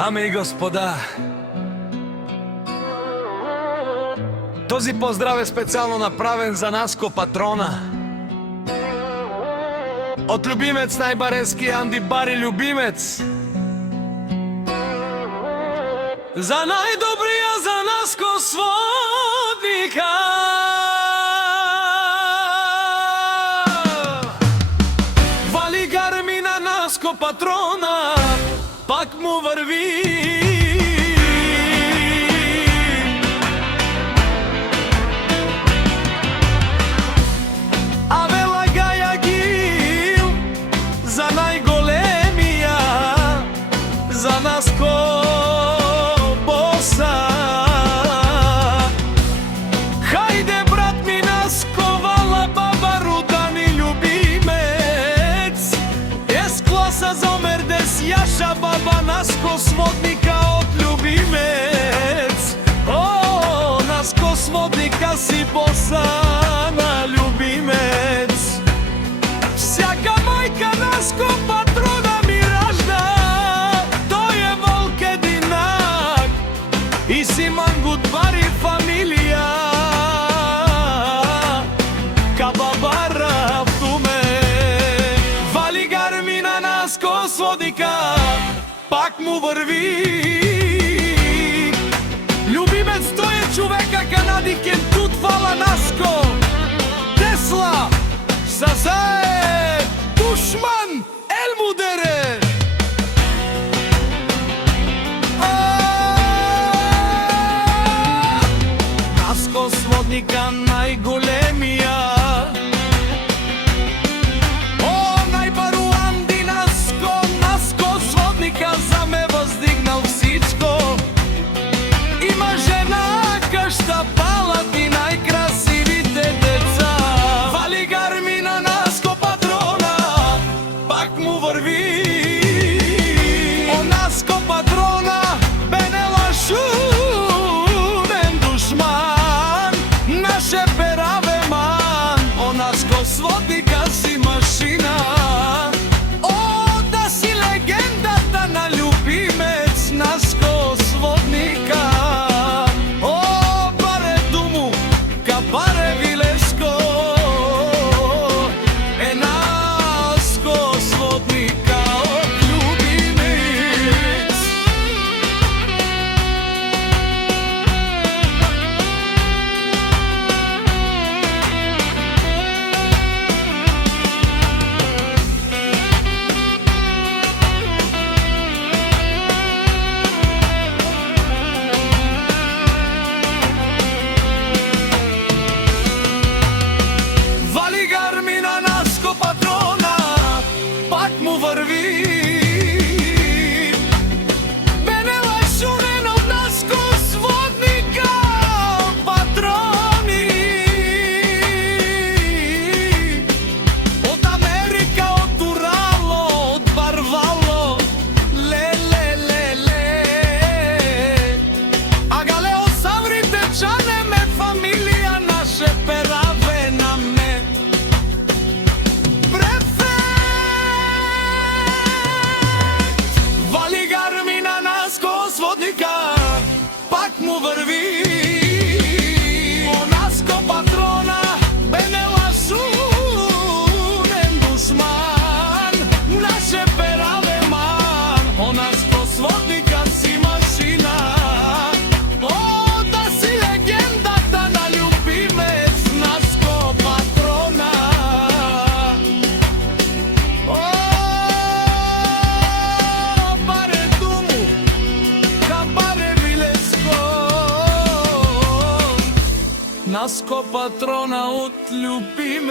Даме и господа, този поздрав е специјално направен за Наско Патрона. Од любимец најбарески Анди Бари любимец. За најдобрија за Наско сводника. Вали гарми на Наско Патрона, пак му върви. Абе лагаја ги за најголемија, за Наско боса. Хајде брат ми Наско, вала баба рудани любимец. Ес класа зомердес јаша баба Наско сводника од любимец. О, Наско сводника си боса на любимец. Всяка мајка Наско Патрона ми ражда, тој е волк единак и си мангут бари фамилија. Кабабара втуме, вали гарми на Наско сводника, пак му върви. Любимец тој е човека Канади Кентут, вала Наско. Тесла, Сазаe, Душман, Елмудере. Наско сводника најголемија. О, најбару Анди Наско, Наско сводника за ме воздигнал всичко. Има жена кашта палат и најкрасивите деца. Вали гарми на Наско Патрона, пак му върви. О, Наско Патрона, бе не лашунен душман, наше пераве ман. О, Наско сводника си машина. О, да си легендата на любимец Наско сводника. О, баре думу, кабаре вилеско, е Наско сводника од любимец. Вали гарми на Наско Патрона, пак му върви. Бе не лашунен од Наско сводника, патрони. Од Америка, од Урало, од Барвало, ле. А галео саврите чане ме фамилија, наше пераве на ме. Вали гарми на Наско сводника, пак му върви. О, Наско Патрона, бе не лашунен душман, наше пераве ман. О, Наско сводника си машина. О, да си легендата на любимец Наско Патрона. О, баре думу, кабаре вилеско, Наско Патрона од любимец.